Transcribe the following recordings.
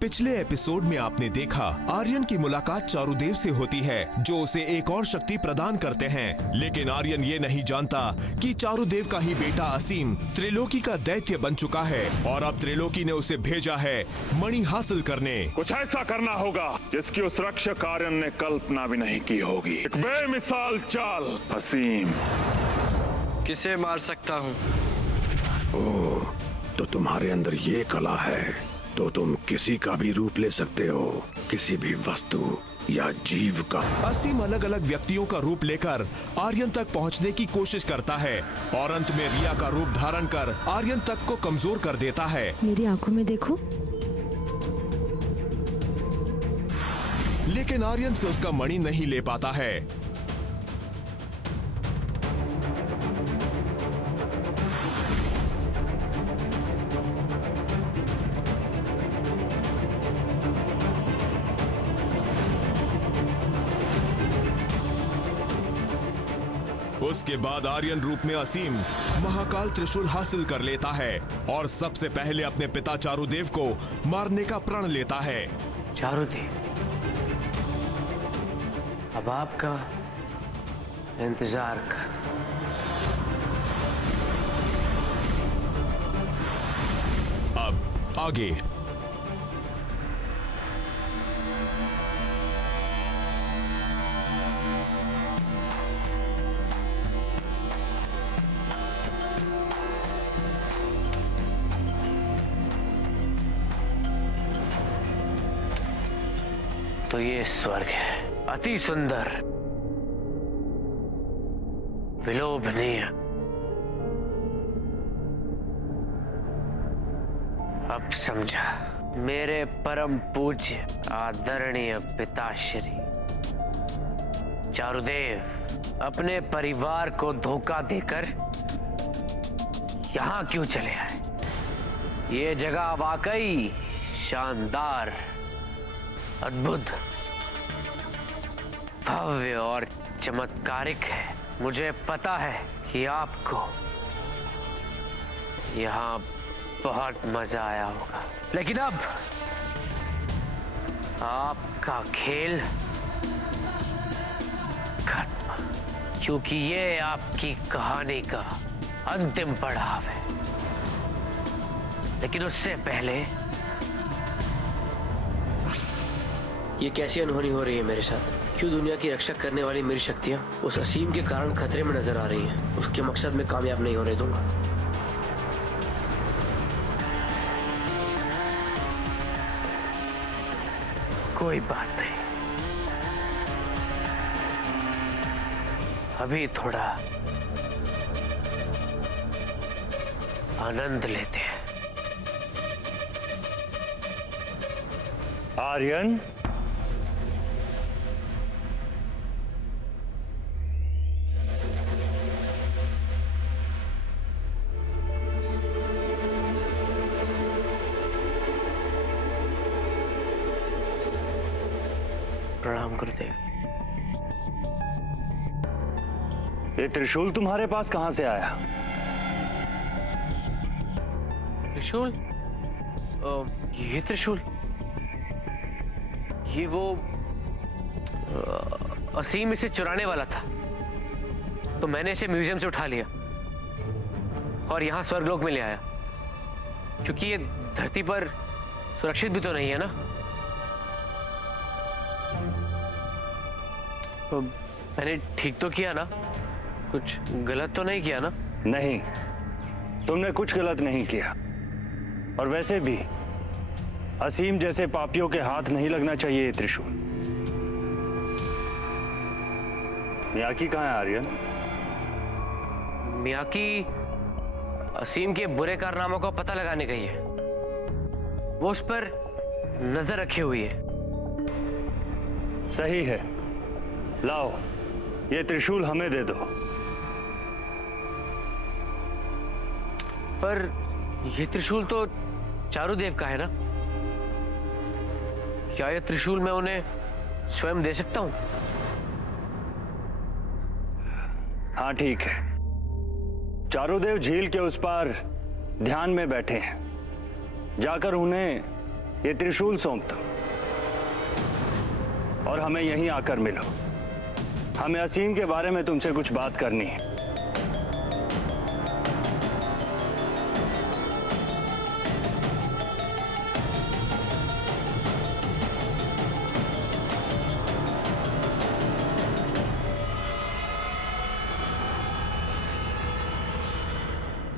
पिछले एपिसोड में आपने देखा आर्यन की मुलाकात चारुदेव से होती है जो उसे एक और शक्ति प्रदान करते हैं, लेकिन आर्यन ये नहीं जानता कि चारुदेव का ही बेटा असीम त्रिलोकी का दैत्य बन चुका है और अब त्रिलोकी ने उसे भेजा है मणि हासिल करने। कुछ ऐसा करना होगा जिसकी उस रक्षक आर्यन ने कल्पना भी नहीं की होगी। एक बेमिसाल चाल। असीम किसे मार सकता हूँ? ओह, तो तुम्हारे अंदर ये कला है तो तुम किसी का भी रूप ले सकते हो, किसी भी वस्तु या जीव का। असीम अलग अलग व्यक्तियों का रूप लेकर आर्यन तक पहुंचने की कोशिश करता है और अंत में रिया का रूप धारण कर आर्यन तक को कमजोर कर देता है। मेरी आंखों में देखो। लेकिन आर्यन से उसका मणि नहीं ले पाता है। उसके बाद आर्यन रूप में असीम महाकाल त्रिशूल हासिल कर लेता है और सबसे पहले अपने पिता चारुदेव को मारने का प्रण लेता है। चारुदेव, अब आपका इंतजार कर। अब आगे। तो ये स्वर्ग है, अति सुंदर, विलोभनीय। अब समझा मेरे परम पूज्य आदरणीय पिताश्री चारुदेव अपने परिवार को धोखा देकर यहां क्यों चले आए। ये जगह वाकई शानदार, अद्भुत, भव्य और चमत्कारिक है। मुझे पता है कि आपको यहाँ बहुत मजा आया होगा, लेकिन अब आपका खेल खत्म, क्योंकि ये आपकी कहानी का अंतिम पड़ाव है। लेकिन उससे पहले ये कैसी अनहोनी हो रही है मेरे साथ? क्यों दुनिया की रक्षा करने वाली मेरी शक्तियां उस असीम के कारण खतरे में नजर आ रही हैं? उसके मकसद में कामयाब नहीं होने दूंगा। कोई बात नहीं, अभी थोड़ा आनंद लेते हैं। आर्यन, प्रणाम गुरुदेव। ये त्रिशूल तुम्हारे पास कहां से आया? त्रिशूल? ये त्रिशूल, ये वो असीम इसे चुराने वाला था, तो मैंने इसे म्यूजियम से उठा लिया और यहाँ स्वर्गलोक में ले आया, क्योंकि ये धरती पर सुरक्षित भी तो नहीं है ना। तो मैंने ठीक तो किया ना? कुछ गलत तो नहीं किया ना? नहीं, तुमने कुछ गलत नहीं किया। और वैसे भी असीम जैसे पापियों के हाथ नहीं लगना चाहिए ये त्रिशूल। मियाकी कहाँ है आर्यन? मियाकी असीम के बुरे कारनामों का पता लगाने गई है। वो उस पर नजर रखी हुई है। सही है, लाओ ये त्रिशूल हमें दे दो। पर ये त्रिशूल तो चारुदेव का है ना? क्या ये त्रिशूल मैं उन्हें स्वयं दे सकता हूं? हाँ ठीक है, चारुदेव झील के उस पार ध्यान में बैठे हैं। जाकर उन्हें ये त्रिशूल सौंप दो और हमें यहीं आकर मिलो। हमें असीम के बारे में तुमसे कुछ बात करनी है।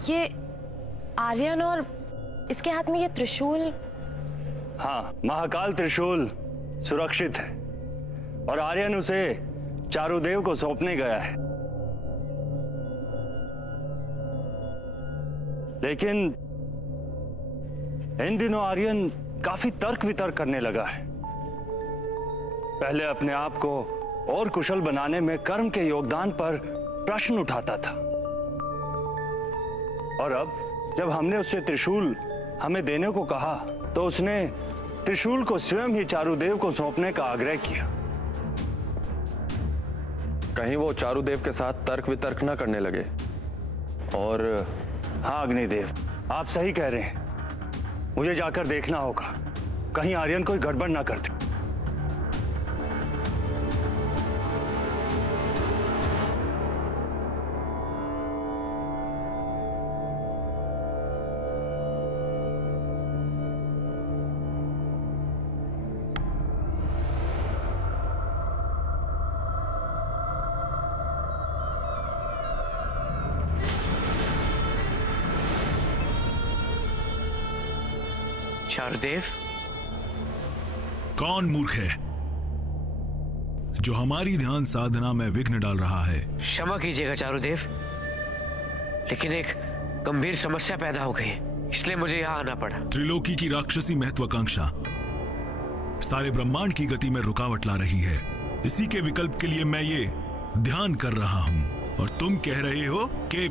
ये आर्यन और इसके हाथ में ये त्रिशूल। हाँ, महाकाल त्रिशूल सुरक्षित है और आर्यन उसे चारुदेव को सौंपने गया है। लेकिन इन दिनों आर्यन काफी तर्क वितर्क करने लगा है। पहले अपने आप को और कुशल बनाने में कर्म के योगदान पर प्रश्न उठाता था, और अब जब हमने उससे त्रिशूल हमें देने को कहा तो उसने त्रिशूल को स्वयं ही चारुदेव को सौंपने का आग्रह किया। कहीं वो चारुदेव के साथ तर्क वितर्क न करने लगे। और हाँ अग्निदेव, आप सही कह रहे हैं। मुझे जाकर देखना होगा, कहीं आर्यन कोई गड़बड़ ना कर दे। चारुदेव, कौन मूर्ख है जो हमारी ध्यान साधना में विघ्न डाल रहा है? क्षमा कीजिएगा चारुदेव, लेकिन एक गंभीर समस्या पैदा हो गई है, इसलिए मुझे यहाँ आना पड़ा। त्रिलोकी की राक्षसी महत्वाकांक्षा सारे ब्रह्मांड की गति में रुकावट ला रही है। इसी के विकल्प के लिए मैं ये ध्यान कर रहा हूं, और तुम कह रहे हो कि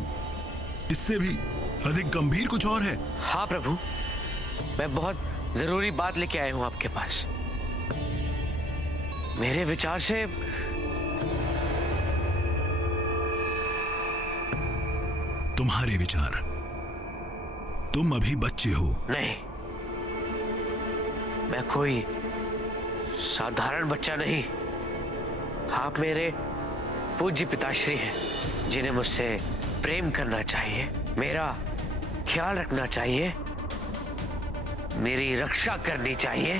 इससे भी अधिक गंभीर कुछ और है। हाँ प्रभु, मैं बहुत जरूरी बात लेके आया हूं आपके पास। मेरे विचार से तुम्हारे विचार? तुम अभी बच्चे हो। नहीं, मैं कोई साधारण बच्चा नहीं। आप मेरे पूज्य पिताश्री हैं, जिन्हें मुझसे प्रेम करना चाहिए, मेरा ख्याल रखना चाहिए, मेरी रक्षा करनी चाहिए।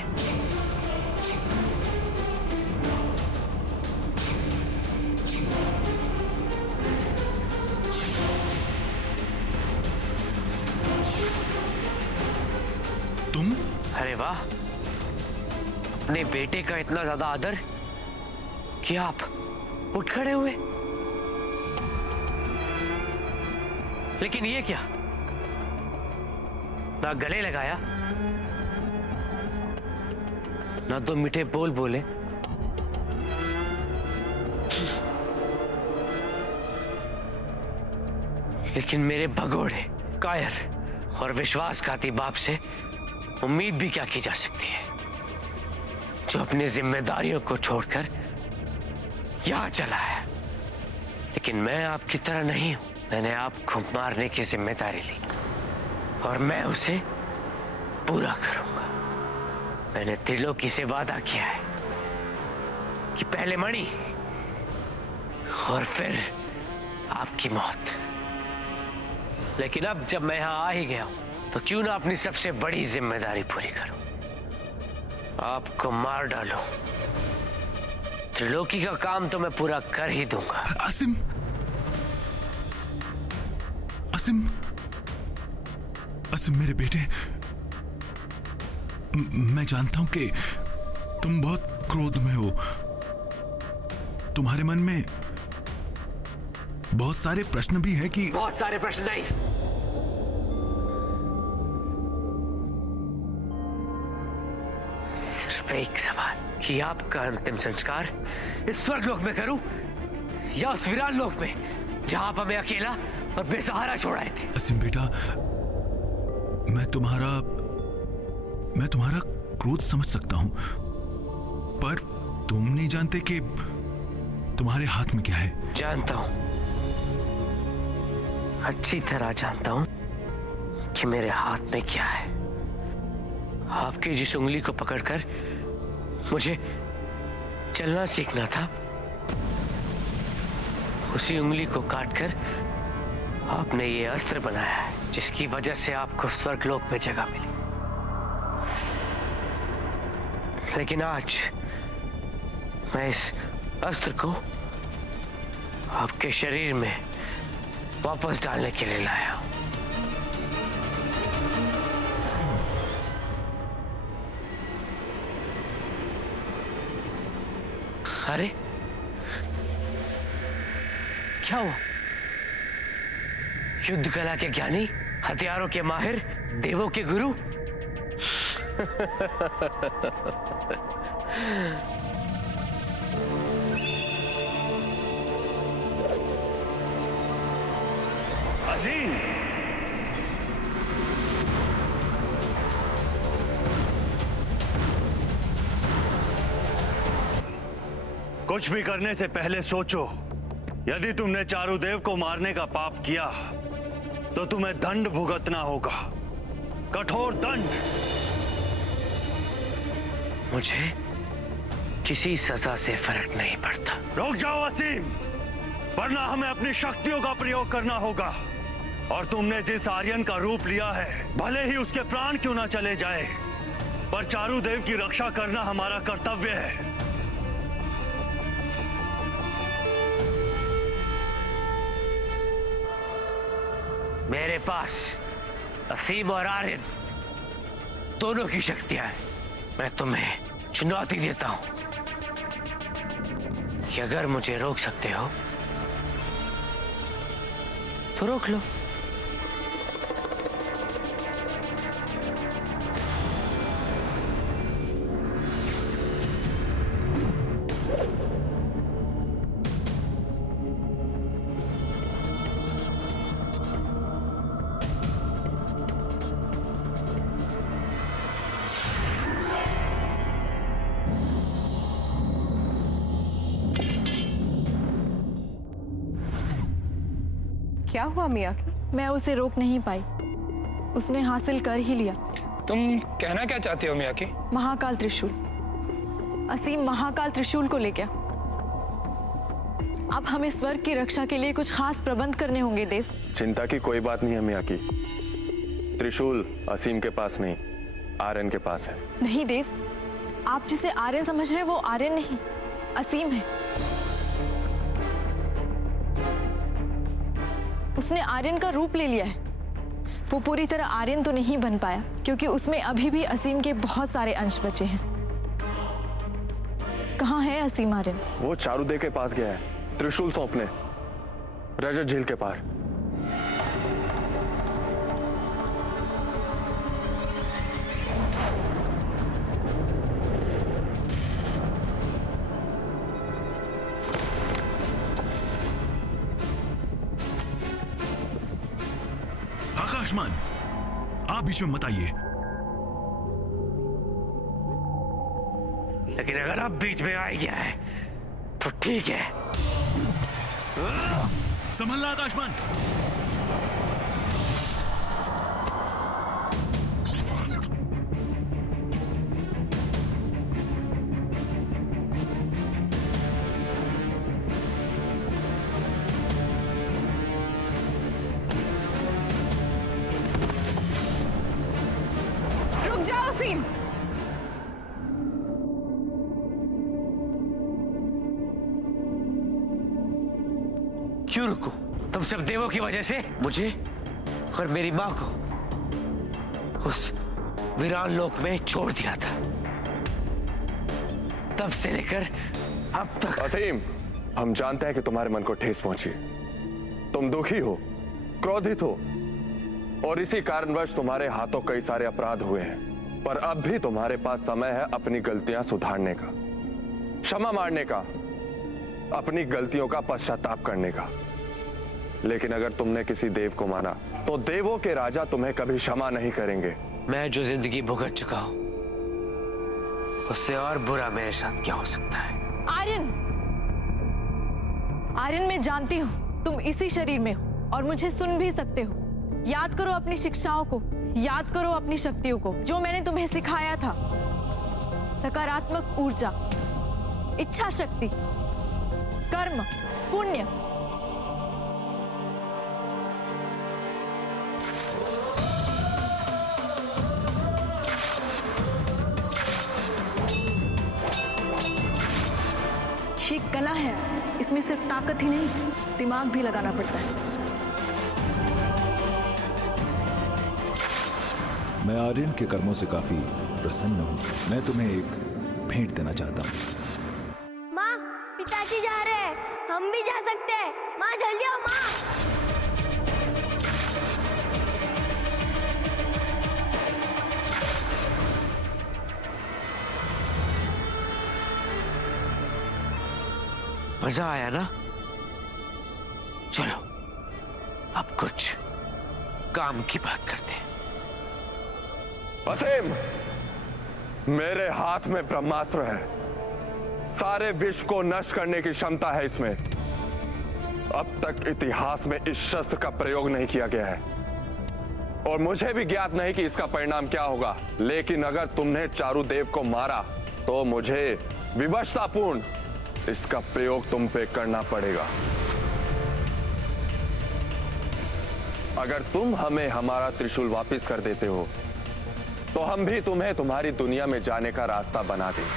तुम? अरे वाह, अपने बेटे का इतना ज्यादा आदर कि आप उठ खड़े हुए। लेकिन ये क्या, ना गले लगाया, ना दो मीठे बोल बोले, लेकिन मेरे भगोड़े, कायर और विश्वासघाती बाप से उम्मीद भी क्या की जा सकती है, जो अपनी जिम्मेदारियों को छोड़कर यहां चला है। लेकिन मैं आपकी तरह नहीं हूं। मैंने आपको मारने की जिम्मेदारी ली और मैं उसे पूरा करूंगा। मैंने त्रिलोकी से वादा किया है कि पहले मणि और फिर आपकी मौत। लेकिन अब जब मैं यहां आ ही गया हूं तो क्यों ना अपनी सबसे बड़ी जिम्मेदारी पूरी करूं, आपको मार डालूं। त्रिलोकी का काम तो मैं पूरा कर ही दूंगा। आसिम, आसिम, आसिम मेरे बेटे, मैं जानता हूं कि तुम बहुत क्रोध में हो। तुम्हारे मन में बहुत सारे प्रश्न भी हैं कि बहुत सारे प्रश्न नहीं, सिर्फ एक सवाल कि आपका अंतिम संस्कार इस स्वर्गलोक में करूं या उस विरान लोक में, जहां आप हमें अकेला और बेसहारा छोड़ाए थे। आसिम बेटा, मैं तुम्हारा क्रोध समझ सकता हूं, पर तुम नहीं जानते कि तुम्हारे हाथ में क्या है। जानता हूं, अच्छी तरह जानता हूं कि मेरे हाथ में क्या है। आपकी जिस उंगली को पकड़कर मुझे चलना सीखना था, उसी उंगली को काटकर आपने ये अस्त्र बनाया है, जिसकी वजह से आपको स्वर्गलोक में जगह मिली। लेकिन आज मैं इस अस्त्र को आपके शरीर में वापस डालने के लिए लाया हूं। अरे क्या हुआ? युद्ध कला के ज्ञानी, हथियारों के माहिर, देवों के गुरु। अजीम, कुछ भी करने से पहले सोचो। यदि तुमने चारुदेव को मारने का पाप किया तो तुम्हें दंड भुगतना होगा, कठोर दंड। मुझे किसी सजा से फर्क नहीं पड़ता। रुक जाओ असीम, वरना हमें अपनी शक्तियों का प्रयोग करना होगा। और तुमने जिस आर्यन का रूप लिया है, भले ही उसके प्राण क्यों ना चले जाए, पर चारुदेव की रक्षा करना हमारा कर्तव्य है। मेरे पास असीम और आर्यन दोनों की शक्तियां हैं। मैं तुम्हें चुनौती देता हूं कि अगर मुझे रोक सकते हो तो रोक लो। क्या हुआ मियाकी? मैं उसे रोक नहीं पाई, उसने हासिल कर ही लिया। तुम कहना क्या चाहती हो मियाकी? महाकाल त्रिशूल। असीम महाकाल त्रिशूल को ले गया। अब हमें स्वर्ग की रक्षा के लिए कुछ खास प्रबंध करने होंगे देव। चिंता की कोई बात नहीं है मियाकी। त्रिशूल असीम के पास नहीं, आर्यन के पास है। नहीं देव, आप जिसे आर्यन समझ रहे वो आर्यन नहीं, असीम है। उसने आर्यन का रूप ले लिया है। वो पूरी तरह आर्यन तो नहीं बन पाया, क्योंकि उसमें अभी भी असीम के बहुत सारे अंश बचे हैं। कहाँ है असीम आर्यन? वो चारुदेव के पास गया है, त्रिशूल सौंपने, रजत झील के पार। आकाशमान, आप बीच में मत आइए। लेकिन अगर अब बीच में आ गया है तो ठीक है। संभलना आकाशमान। रुक जाओ असीम। क्यों रुको? तुम सब देवों की वजह से मुझे और मेरी मां को उस वीरान लोक में छोड़ दिया था। तब से लेकर अब तक। असीम, हम जानते हैं कि तुम्हारे मन को ठेस पहुंची। तुम दुखी हो, क्रोधित हो, और इसी कारणवश तुम्हारे हाथों कई सारे अपराध हुए हैं। पर अब भी तुम्हारे पास समय है अपनी गलतियां सुधारने का, क्षमा मांगने का, अपनी गलतियों का पश्चाताप करने का। लेकिन अगर तुमने किसी देव को माना तो देवों के राजा तुम्हें कभी क्षमा नहीं करेंगे। मैं जो जिंदगी भुगत चुका हूं, उससे और बुरा मेरे साथ क्या हो सकता है? आर्यन, आर्यन मैं जानती हूँ तुम इसी शरीर में हो और मुझे सुन भी सकते हो। याद करो अपनी शिक्षाओं को, याद करो अपनी शक्तियों को, जो मैंने तुम्हें सिखाया था। सकारात्मक ऊर्जा, इच्छा शक्ति, कर्म, पुण्य। ये कला है, इसमें सिर्फ ताकत ही नहीं, दिमाग भी लगाना पड़ता है। मैं आर्यन के कर्मों से काफी प्रसन्न हूँ। मैं तुम्हें एक भेंट देना चाहता हूँ। माँ, पिताजी जा रहे हैं, हम भी जा सकते हैं। माँ जल्दी आओ माँ। मजा आया ना? चलो अब कुछ काम की बात करते हैं। असीम, मेरे हाथ में ब्रह्मास्त्र है। सारे विश्व को नष्ट करने की क्षमता है इसमें। अब तक इतिहास में इस शस्त्र का प्रयोग नहीं किया गया है और मुझे भी ज्ञात नहीं कि इसका परिणाम क्या होगा। लेकिन अगर तुमने चारुदेव को मारा तो मुझे विवशतापूर्ण इसका प्रयोग तुम पे करना पड़ेगा। अगर तुम हमें हमारा त्रिशूल वापस कर देते हो तो हम भी तुम्हें तुम्हारी दुनिया में जाने का रास्ता बना देंगे।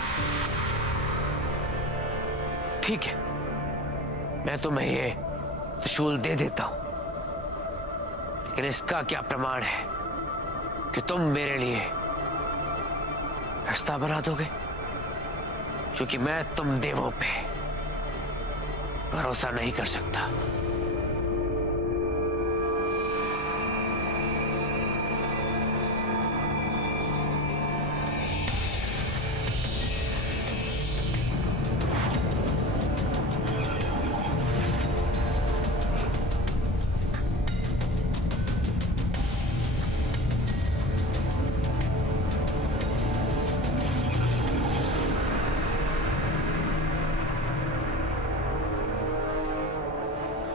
ठीक है, मैं तुम्हें ये त्रिशूल दे देता हूं, लेकिन इसका क्या प्रमाण है कि तुम मेरे लिए रास्ता बना दोगे? क्योंकि मैं तुम देवों पे भरोसा नहीं कर सकता।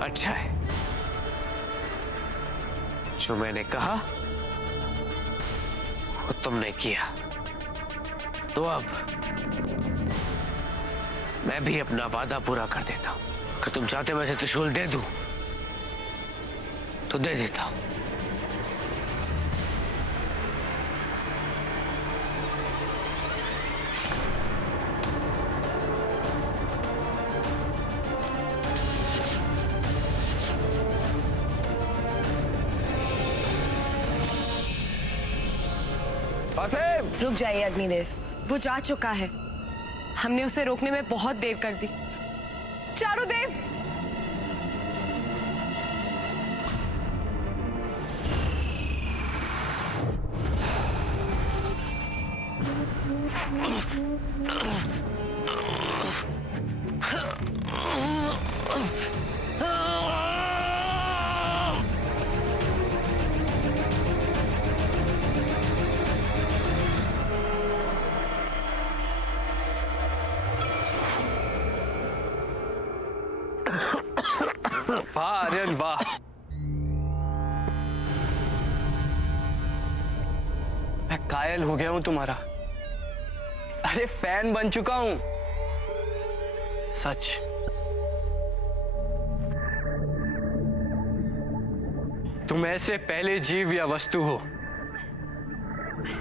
अच्छा है, जो मैंने कहा वो तुमने किया, तो अब मैं भी अपना वादा पूरा कर देता हूं। अगर तुम चाहते मैं त्रिशूल दे दूं तो दे देता हूं। रुक जाइए अग्निदेव, वो जा चुका है। हमने उसे रोकने में बहुत देर कर दी। चारुदेव, वाह आर्यन वाह। मैं कायल हो गया हूं तुम्हारा। अरे फैन बन चुका हूं सच। तुम ऐसे पहले जीव या वस्तु हो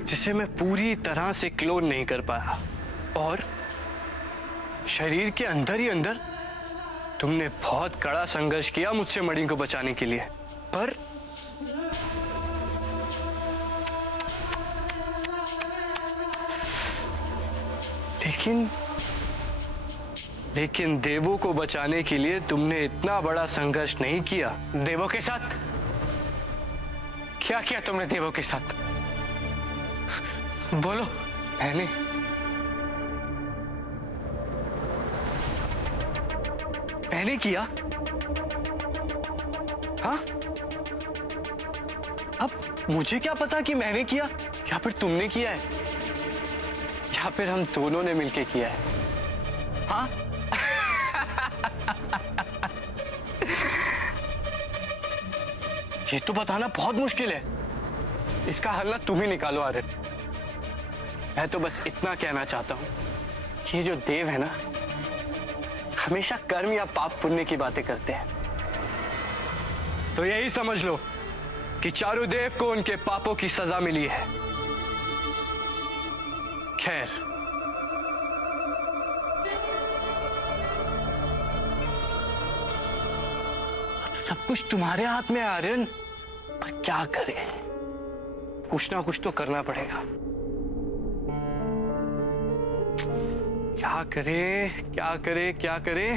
जिसे मैं पूरी तरह से क्लोन नहीं कर पाया, और शरीर के अंदर ही अंदर तुमने बहुत कड़ा संघर्ष किया मुझसे मणि को बचाने के लिए, पर लेकिन देवों को बचाने के लिए तुमने इतना बड़ा संघर्ष नहीं किया। देवों के साथ क्या किया तुमने? देवों के साथ बोलो। मैंने किया? हाँ, अब मुझे क्या पता कि मैंने किया या फिर तुमने किया है, या फिर हम दोनों ने मिलके किया है। हाँ ये तो बताना बहुत मुश्किल है। इसका हल ना तुम ही निकालो आर्यन। मैं तो बस इतना कहना चाहता हूं कि ये जो देव है ना, हमेशा कर्म या पाप पुण्य की बातें करते हैं। तो यही समझ लो कि चारुदेव को उनके पापों की सजा मिली है। खैर, अब सब कुछ तुम्हारे हाथ में है आर्यन, पर क्या करें? कुछ ना कुछ तो करना पड़ेगा। क्या करें, क्या करें, क्या करें?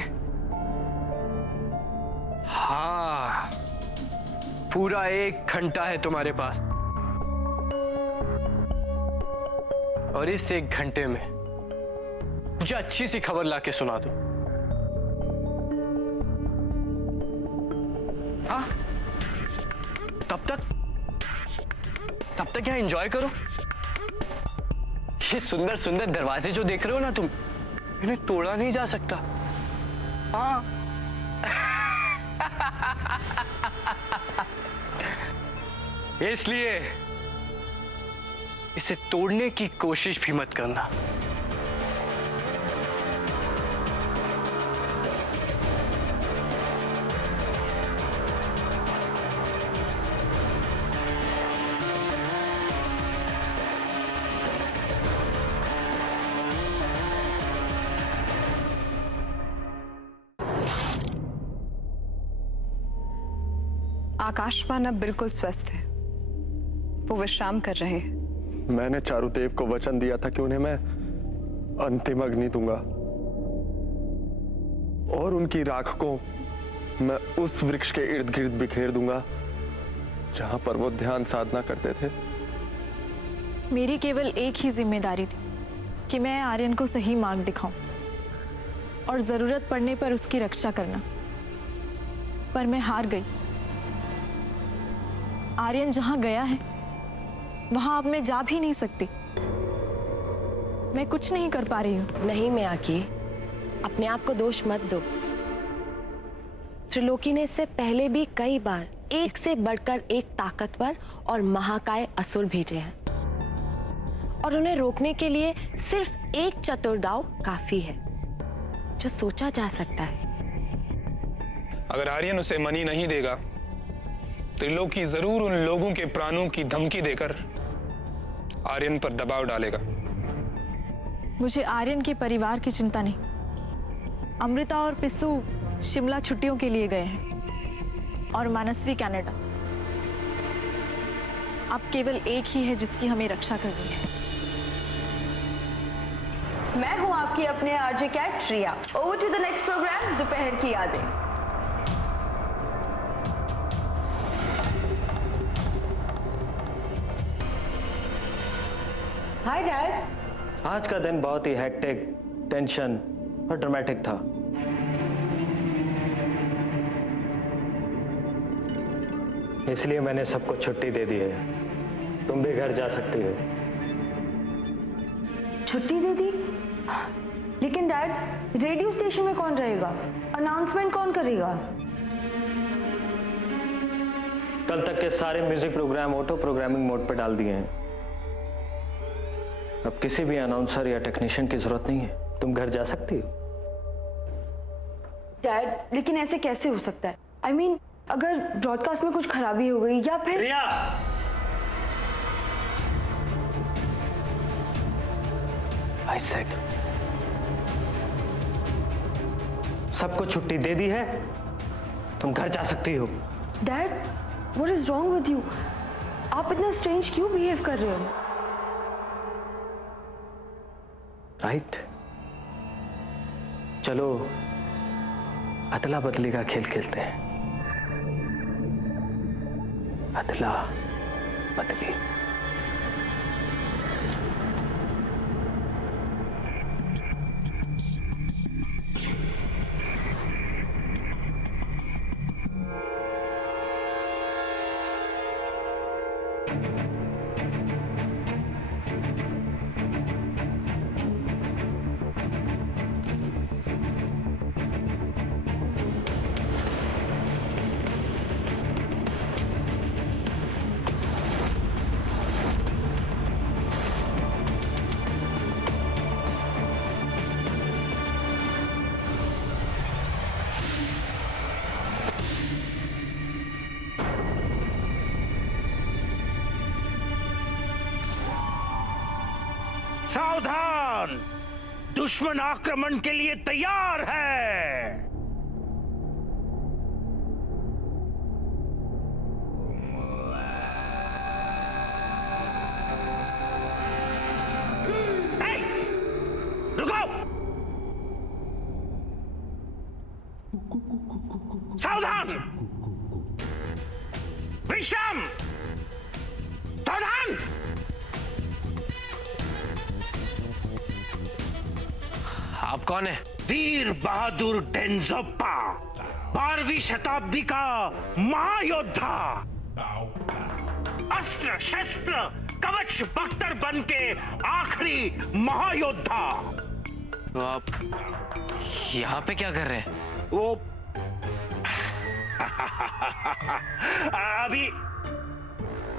हाँ, पूरा 1 घंटा है तुम्हारे पास, और इस 1 घंटे में मुझे अच्छी सी खबर लाके सुना दो। हाँ, तब तक यहाँ एंजॉय करो। ये सुंदर सुंदर दरवाजे जो देख रहे हो ना तुम, इन्हें तोड़ा नहीं जा सकता। हाँ। इसलिए इसे तोड़ने की कोशिश भी मत करना। आकाशवान अब बिल्कुल स्वस्थ है, वो विश्राम कर रहे हैं। मैंने चारुदेव को वचन दिया था कि उन्हें मैं अंतिम अग्नि दूंगा और उनकी राख को मैं उस वृक्ष के इर्द गिर्द बिखेर दूंगा जहां पर वो ध्यान साधना करते थे। मेरी केवल एक ही जिम्मेदारी थी कि मैं आर्यन को सही मार्ग दिखाऊं और जरूरत पड़ने पर उसकी रक्षा करना, पर मैं हार गई। आर्यन जहां गया है वहां अब मैं जा भी नहीं सकती। मैं कुछ नहीं कर पा रही हूं। नहीं मियाकी, अपने आप को दोष मत दो। त्रिलोकी ने इससे पहले भी कई बार एक से बढ़कर एक ताकतवर और महाकाय असुर भेजे हैं, और उन्हें रोकने के लिए सिर्फ एक चतुर्दाव काफी है जो सोचा जा सकता है। अगर आर्यन उसे मनी नहीं देगा, त्रिलोकी जरूर उन लोगों के प्राणों की धमकी देकर आर्यन पर दबाव डालेगा। मुझे आर्यन के परिवार की चिंता नहीं। अमृता और पिस्सू शिमला छुट्टियों के लिए गए हैं और मानसवी कनाडा। अब केवल एक ही है जिसकी हमें रक्षा करनी है। मैं हूं आपकी अपने आरजे कैट Riya. Over to the next program, दोपहर की यादें। Hi dad. आज का दिन बहुत ही हेक्टिक, टेंशन और ड्रामेटिक था। इसलिए मैंने सबको छुट्टी दे दी है। तुम भी घर जा सकती हो। छुट्टी दे दी? लेकिन डैड, रेडियो स्टेशन में कौन रहेगा? अनाउंसमेंट कौन करेगा? कल तक के सारे music program auto programming mode पर डाल दिए हैं। अब किसी भी अनाउंसर या टेक्नीशियन की जरूरत नहीं है। तुम घर जा सकती हो। डैड, लेकिन ऐसे कैसे हो सकता है? I mean, अगर ब्रॉडकास्ट में कुछ खराबी हो गई या फिर रिया! I said, सबको छुट्टी दे दी है, तुम घर जा सकती हो। Dad, what is wrong with you? आप इतना स्ट्रेंज क्यों बिहेव कर रहे हो? राइट, चलो अदला बदली का खेल खेलते हैं। अदला बदली। सावधान, दुश्मन आक्रमण के लिए तैयार है। रुको, सावधान, विश्राम, सावधान। आप कौन है? वीर बहादुर डेंजोप्पा, 12वीं शताब्दी का महायोद्धा, अस्त्र शस्त्र कवच बख्तर बन के आखिरी महायोद्धा। तो आप यहाँ पे क्या कर रहे हैं? वो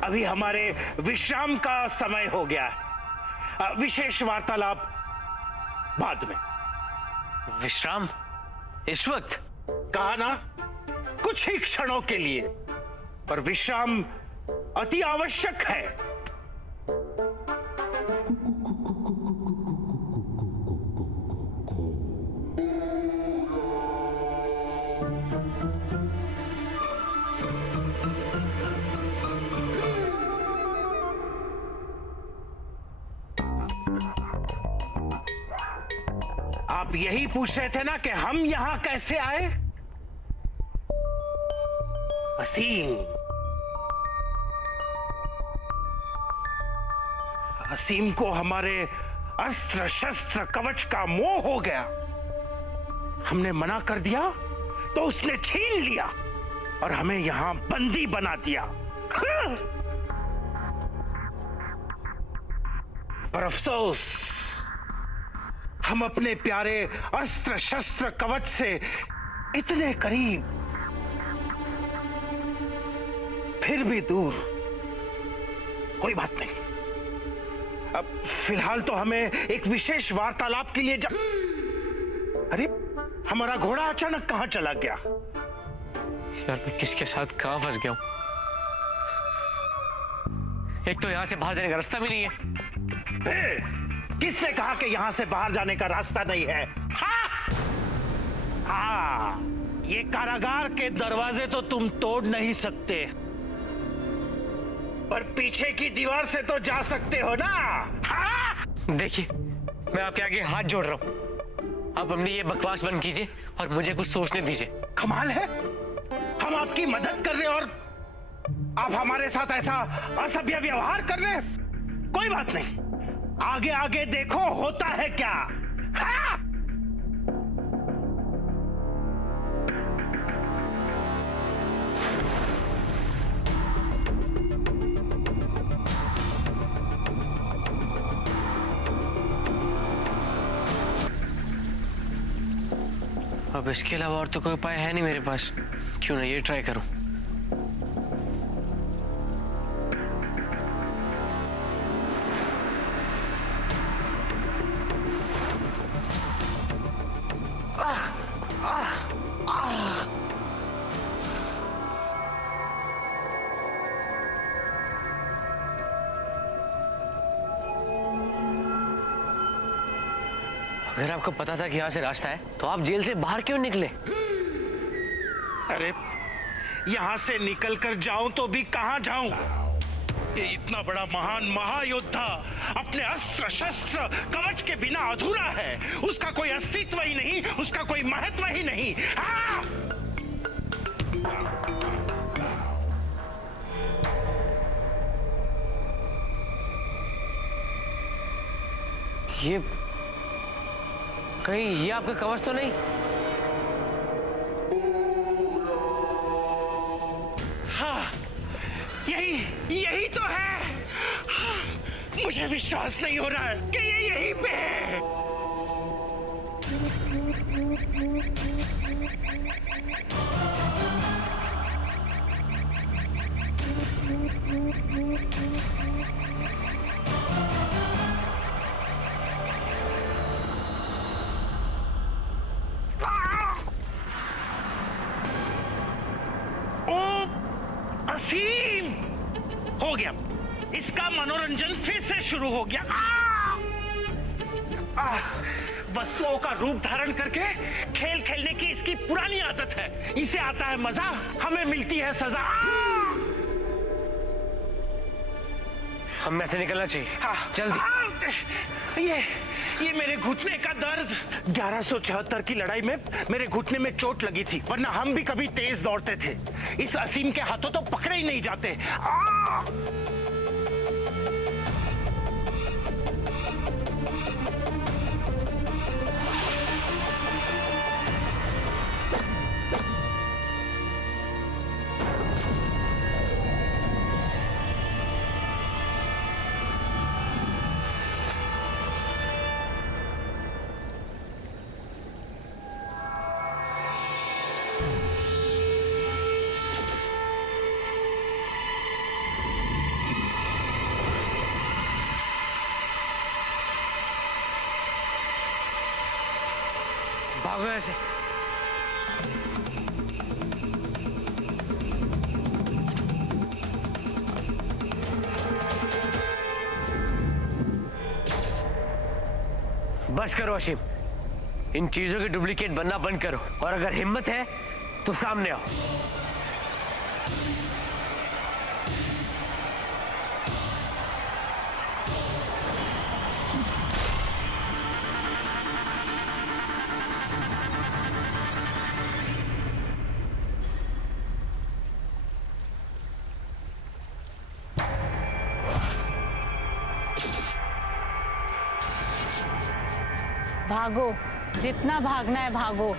अभी हमारे विश्राम का समय हो गया है। विशेष वार्तालाप बाद में। विश्राम? इस वक्त? कहा ना, कुछ ही क्षणों के लिए, पर विश्राम अति आवश्यक है। आप यही पूछ रहे थे ना कि हम यहां कैसे आए? असीम को हमारे अस्त्र शस्त्र कवच का मोह हो गया। हमने मना कर दिया तो उसने छीन लिया और हमें यहां बंदी बना दिया। पर अफसोस, हम अपने प्यारे अस्त्र शस्त्र कवच से इतने करीब, फिर भी दूर। कोई बात नहीं, अब फिलहाल तो हमें एक विशेष वार्तालाप के लिए अरे, हमारा घोड़ा अचानक कहां चला गया? यार, मैं किसके साथ कहां फंस गया हूं? एक तो यहां से बाहर जाने का रास्ता भी नहीं है। किसने कहा कि यहां से बाहर जाने का रास्ता नहीं है? हाँ, ये कारागार के दरवाजे तो तुम तोड़ नहीं सकते, पर पीछे की दीवार से तो जा सकते हो ना? हाँ? देखिए, मैं आपके आगे हाथ जोड़ रहा हूं। आप अपनी ये बकवास बंद कीजिए और मुझे कुछ सोचने दीजिए। कमाल है, हम आपकी मदद कर रहे हैं और आप हमारे साथ ऐसा असभ्य व्यवहार कर रहे हैं। कोई बात नहीं, आगे आगे देखो होता है क्या। हाँ? अब इसके अलावा और तो कोई उपाय है नहीं मेरे पास। क्यों ना ये ट्राई करूं। अगर आपको पता था कि यहाँ से रास्ता है तो आप जेल से बाहर क्यों निकले? अरे, यहां से निकल कर जाऊं तो भी कहां जाऊं? ये इतना बड़ा महान महायोद्धा अपने अस्त्र शस्त्र कवच के बिना अधूरा है। उसका कोई अस्तित्व ही नहीं, उसका कोई महत्व ही नहीं। हाँ! ये कहीं ये आपका कवच तो नहीं? हाँ, यही तो है। हाँ, मुझे विश्वास नहीं हो रहा है कि ये यहीं पे है। असीम! हो गया, इसका मनोरंजन फिर से शुरू हो गया। वस्तुओं का रूप धारण करके खेल खेलने की इसकी पुरानी आदत है। इसे आता है मजा, हमें मिलती है सजा। हमें से निकलना चाहिए, जल्दी। ये मेरे घुटने का दर्द। 1174 की लड़ाई में मेरे घुटने में चोट लगी थी, वरना हम भी कभी तेज दौड़ते थे। इस असीम के हाथों तो पकड़े ही नहीं जाते। भागो ऐसे। बस करो असीम, इन चीजों के डुप्लीकेट बनना बंद करो, और अगर हिम्मत है तो सामने आओ। भागो, जितना भागना है भागो,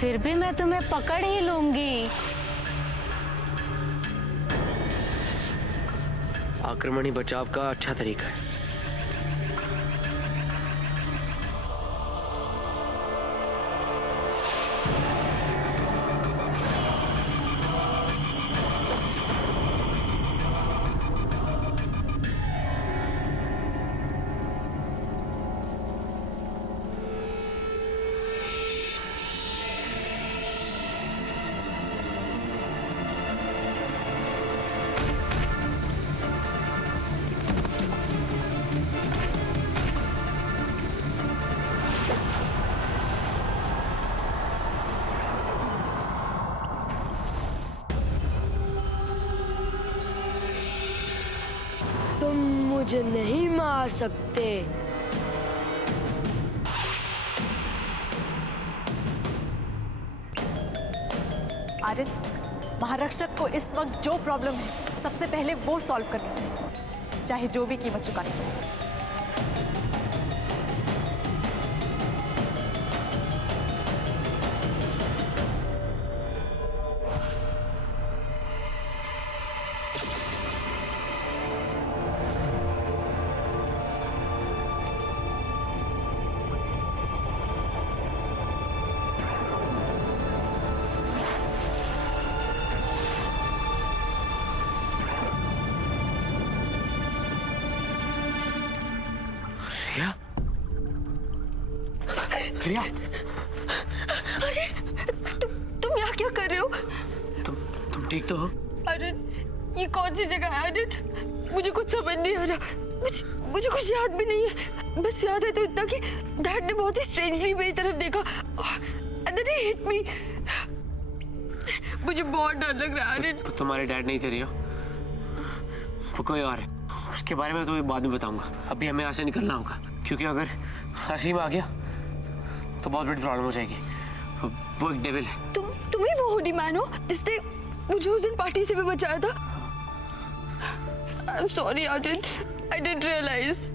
फिर भी मैं तुम्हें पकड़ ही लूंगी। आक्रमण ही बचाव का अच्छा तरीका है। तुम मुझे नहीं मार सकते। आर्यन, महारक्षक को इस वक्त जो प्रॉब्लम है सबसे पहले वो सॉल्व करनी चाहिए, चाहे जो भी कीमत चुकानी पड़े। प्रिया, अरे तुम यहाँ क्या कर रहे हो? तुम ठीक तो हो? अरे ये कौन सी जगह है? अरे मुझे कुछ समझ नहीं आ रहा। मुझे कुछ याद भी नहीं है। बस याद है तो इतना कि डैड ने बहुत ही स्ट्रेंजली मेरी तरफ देखा and then he hit me। मुझे बहुत डर लग रहा है। तुम्हारे डैड नहीं थे रिया, वो कोई और है। उसके बारे में तुम्हें बाद में बताऊंगा। अभी हमें यहाँ से निकलना होगा, क्योंकि अगर असीम आ गया तो बहुत बड़ी प्रॉब्लम हो जाएगी। वो एक डेविल है। तुम ही वो होडी मैन हो जिसने मुझे उस दिन पार्टी से भी बचाया था। I'm sorry, I didn't realize।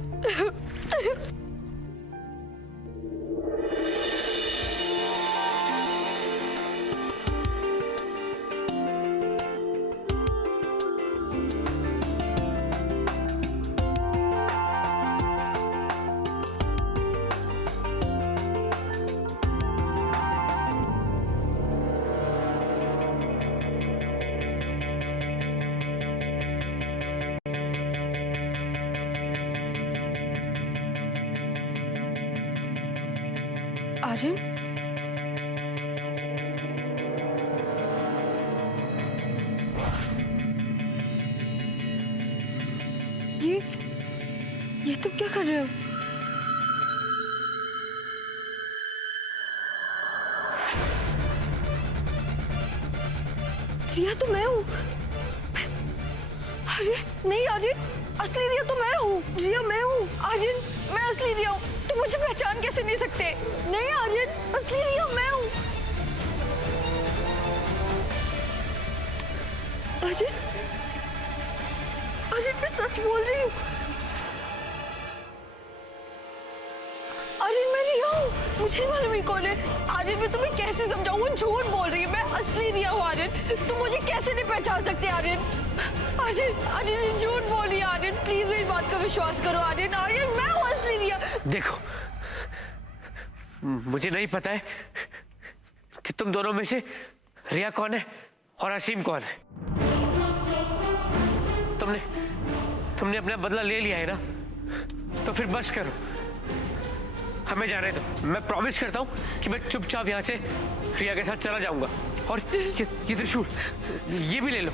Aryan, ये तुम क्या कर रहे हो? रिया तो मैं हूँ। अरे नहीं आर्यन, असली रिया तो मैं हूँ। रिया मैं हूँ आर्यन, मैं असली रिया हूँ। तुम मुझे पहचान कैसे नहीं सकते? नहीं आर्यन, असली रिया मैं हूँ। आर्यन, आर्यन मैं सच बोल रही हूँ। आर्यन मैं रिया हूँ, मुझे नहीं मालूम ये कौन है। आर्यन मैं तुम्हें कैसे समझाऊं, वो झूठ बोल रही है, मैं असली रिया हूँ। आर्यन तुम मुझे कैसे नहीं पहचान सकते? आर्यन आर्यन आर्यन ये झूठ बोली। आर्यन प्लीज मेरी बात का विश्वास करो। आर्यन आर्यन मैं हूँ असली रिया। देखो, मुझे नहीं पता है कि तुम दोनों में से रिया कौन है और असीम कौन है। तुमने अपना बदला ले लिया है ना, तो फिर बस करो, हमें जाने दो। मैं प्रॉमिस करता हूँ कि मैं चुपचाप यहाँ से रिया के साथ चला जाऊंगा। और ये त्रिशूल ये भी ले लो,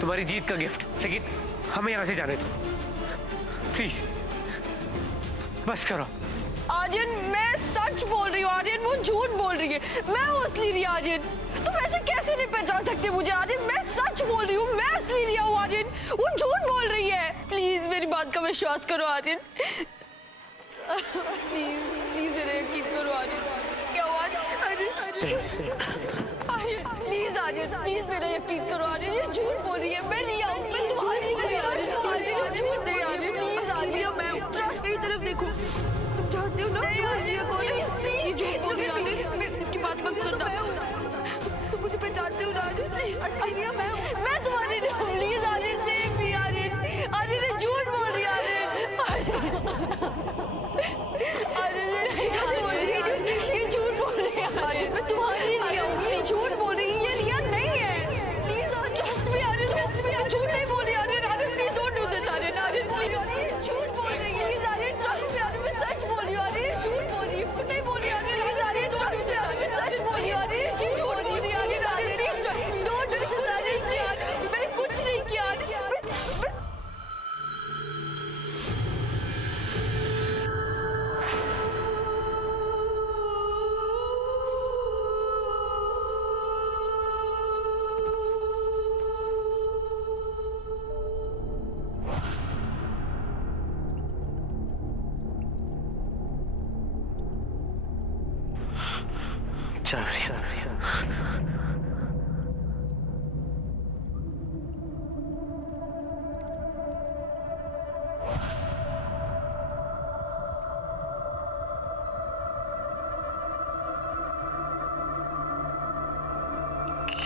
तुम्हारी जीत का गिफ्ट। लेकिन हमें यहाँ से जाने दो प्लीज, बस करो। आर्यन मैं सच बोल रही हूँ। आर्यन वो झूठ बोल रही है, मैं हूँ असली रिया। आर्यन तुम ऐसे कैसे नहीं पहचान सकते मुझे? आर्यन मैं सच बोल रही हूँ, मैं असली रिया हूँ। आर्यन वो झूठ बोल रही है, प्लीज मेरी बात का विश्वास करो। आर्यन प्लीज प्लीज मेरा यकीन करो। आर्यन क्या हुआ? आर्यन प्लीज आर्यन प्लीज मेरा यकीन करो। आर्यन ये झूठ बोल रही है, मैं रिया हूँ, मैं तुम्हारी रिया। आर्यन झूठ नहीं। आर्यन प्लीज आर्यन मैं ट्रस्ट मेरी तरफ देखो। तुम चाहते हो ना रिया कौन है? ये झूठ बोल रही है। मैं इसकी बात मत सुनना। तुम मुझे पहचानते हो ना? आर्यन प्लीज असली रिया मैं हूँ, मैं तुम्हारी रिया हूँ। Please Aryan save me. Aryan Aryan ये झूठ बोल रही है। आर्यन आर्यन ये झूठ बोल रही है। आर्यन मैं तुम्हारी रिया हूँ, ये झूठ बोल रही है, ये रिया नहीं है। Please trust me. Aryan trust me, झूठ नहीं बोल रही। Aryan Aryan please don't do this. Aryan Aryan please, ये झूठ बोल रही है। Please Aryan trust me. Aryan मैं सच बोल रही हूँ। आर्यन ये झूठ बोल रही है, नहीं बोल रही। Aryan please Aryan trust me. Aryan सच बोल रही है। आर्यन ये झूठ बोल रही है। Aryan Aryan please trust me, don't do this. Aryan मैंने कुछ नहीं किया।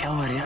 क्या हुआ रिया?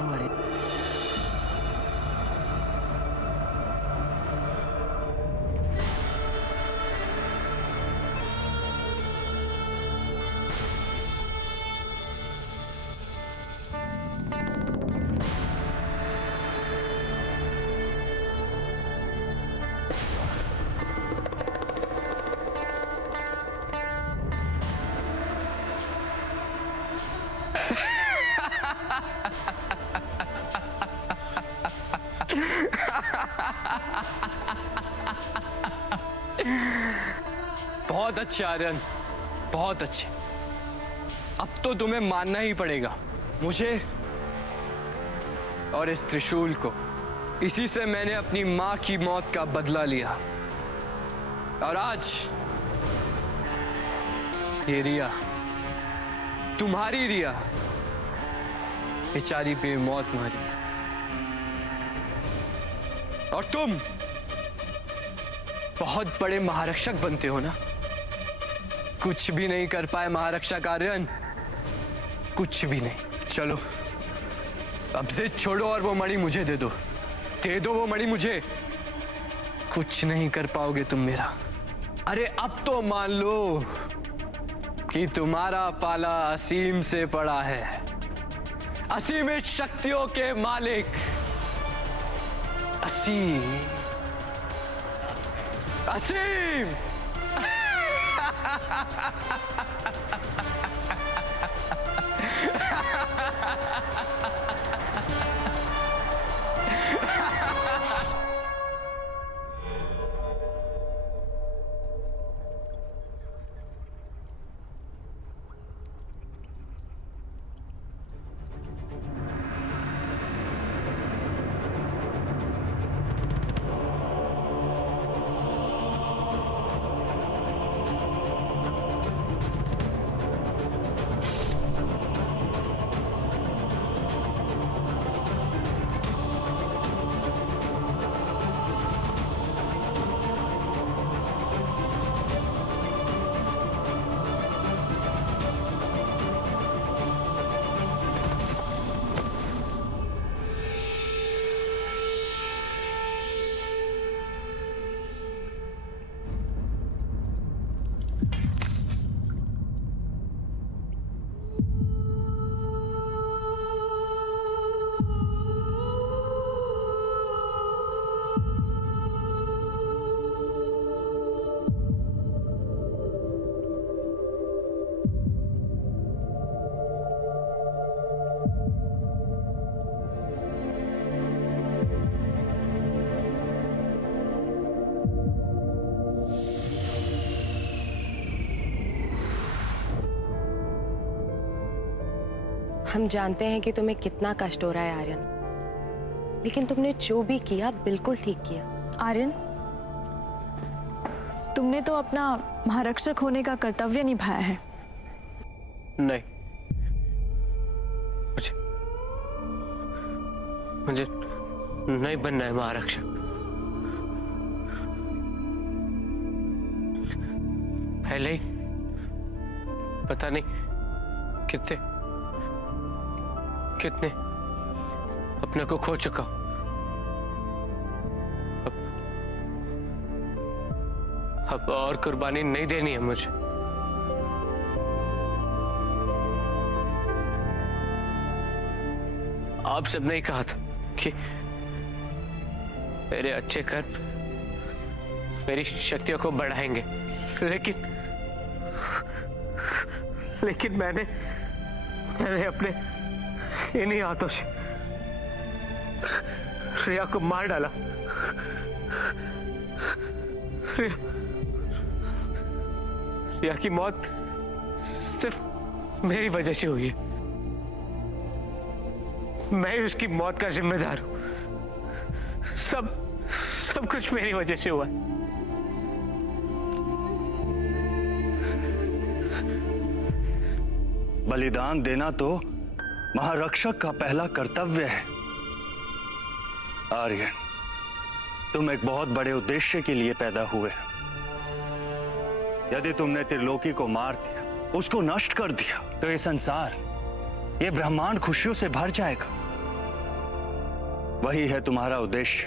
बहुत अच्छे आर्यन, बहुत अच्छे। अब तो तुम्हें मानना ही पड़ेगा मुझे और इस त्रिशूल को। इसी से मैंने अपनी मां की मौत का बदला लिया और आज ये रिया, तुम्हारी रिया, बेचारी बेमौत मारी। और तुम बहुत बड़े महारक्षक बनते हो ना? कुछ भी नहीं कर पाए महारक्षक आर्यन, कुछ भी नहीं। चलो अब जिद छोड़ो और वो मणि मुझे दे दो वो मणि मुझे। कुछ नहीं कर पाओगे तुम मेरा। अरे अब तो मान लो कि तुम्हारा पाला असीम से पड़ा है, असीमित शक्तियों के मालिक असीम। असीम हम जानते हैं कि तुम्हें कितना कष्ट हो रहा है आर्यन, लेकिन तुमने जो भी किया बिल्कुल ठीक किया। आर्यन, तुमने तो अपना महारक्षक होने का कर्तव्य निभाया है। नहीं, मुझे नहीं बनना है महारक्षक। पहले ही पता नहीं कितने अपने को खो चुका हूं। अब और कुर्बानी नहीं देनी है मुझे। आप सबने ही कहा था कि मेरे अच्छे कर्म मेरी शक्तियों को बढ़ाएंगे, लेकिन मैंने अपने इन्हीं हाथों से रिया को मार डाला। रिया की मौत सिर्फ मेरी वजह से हुई है। मैं ही उसकी मौत का जिम्मेदार हूं। सब कुछ मेरी वजह से हुआ है। बलिदान देना तो महारक्षक का पहला कर्तव्य है। आर्यन, तुम एक बहुत बड़े उद्देश्य के लिए पैदा हुए हो। यदि तुमने त्रिलोकी को मार दिया, उसको नष्ट कर दिया, तो ये संसार, ये ब्रह्मांड खुशियों से भर जाएगा। वही है तुम्हारा उद्देश्य,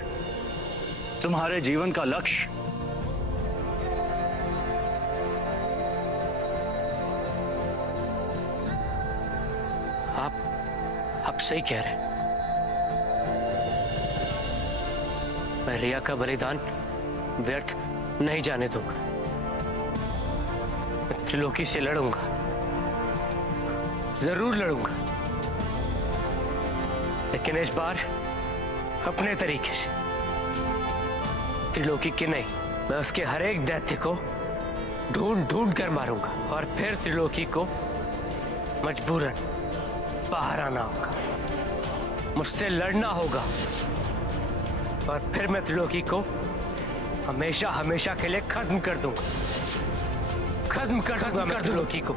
तुम्हारे जीवन का लक्ष्य। आप सही कह रहे हैं। मैं रिया का बलिदान व्यर्थ नहीं जाने दूंगा। मैं त्रिलोकी से लड़ूंगा, जरूर लड़ूंगा, लेकिन इस बार अपने तरीके से। त्रिलोकी की नहीं, मैं उसके हर एक दैत्य को ढूंढ कर मारूंगा और फिर त्रिलोकी को मजबूरन बाहर आना होगा, मुझसे लड़ना होगा, और फिर मैं त्रिलोकी को हमेशा हमेशा के लिए खत्म कर दूंगा। खत्म कर दूंगा मैं त्रिलोकी को।